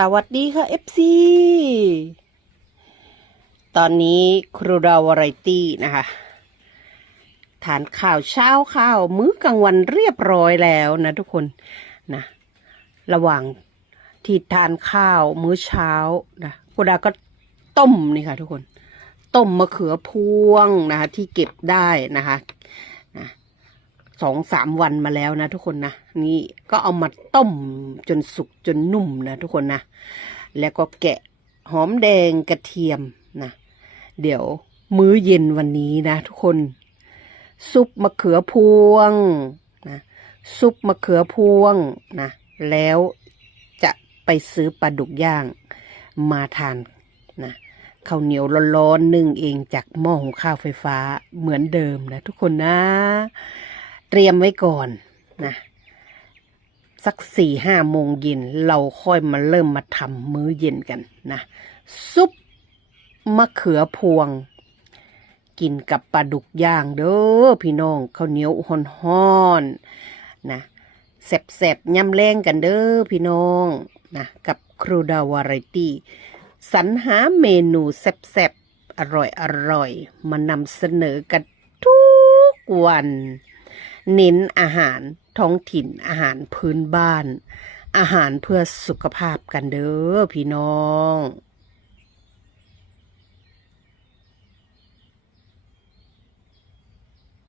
สวัสดีค่ะ FC ตอนนี้ครูดาววาไรตี้นะคะทานข้าวเช้าข้าวมื้อกลางวันเรียบร้อยแล้วนะทุกคนนะระหว่างที่ทานข้าวมื้อเช้านะครูดาก็ต้มนี่ค่ะทุกคนต้มมะเขือพวงนะคะที่เก็บได้นะคะ2-3 วันมาแล้วนะทุกคนนะนี่ก็เอามาต้มจนสุกจนนุ่มนะทุกคนนะแล้วก็แกะหอมแดงกระเทียมนะเดี๋ยวมื้อเย็นวันนี้นะทุกคนซุปมะเขือพวงนะซุปมะเขือพวงนะแล้วจะไปซื้อปลาดุกย่างมาทานนะข้าวเหนียวร้อนๆนึ่งเองจากหม้อหุงข้าวไฟฟ้าเหมือนเดิมนะทุกคนนะเตรียมไว้ก่อนนะสัก4-5 โมงเย็นเราค่อยมาเริ่มมาทำมื้อเย็นกันนะซุปมะเขือพวงกินกับปลาดุกย่างเด้อพี่น้องข้าวเหนียวฮ้อนๆนะแซ่บๆยำแรงกันเด้อพี่น้องนะกับครูดาวาไรตี้สรรหาเมนูแซ่บๆอร่อยๆมานำเสนอกันทุกวันเน้นอาหารท้องถิ่นอาหารพื้นบ้านอาหารเพื่อสุขภาพกันเด้อพี่น้อง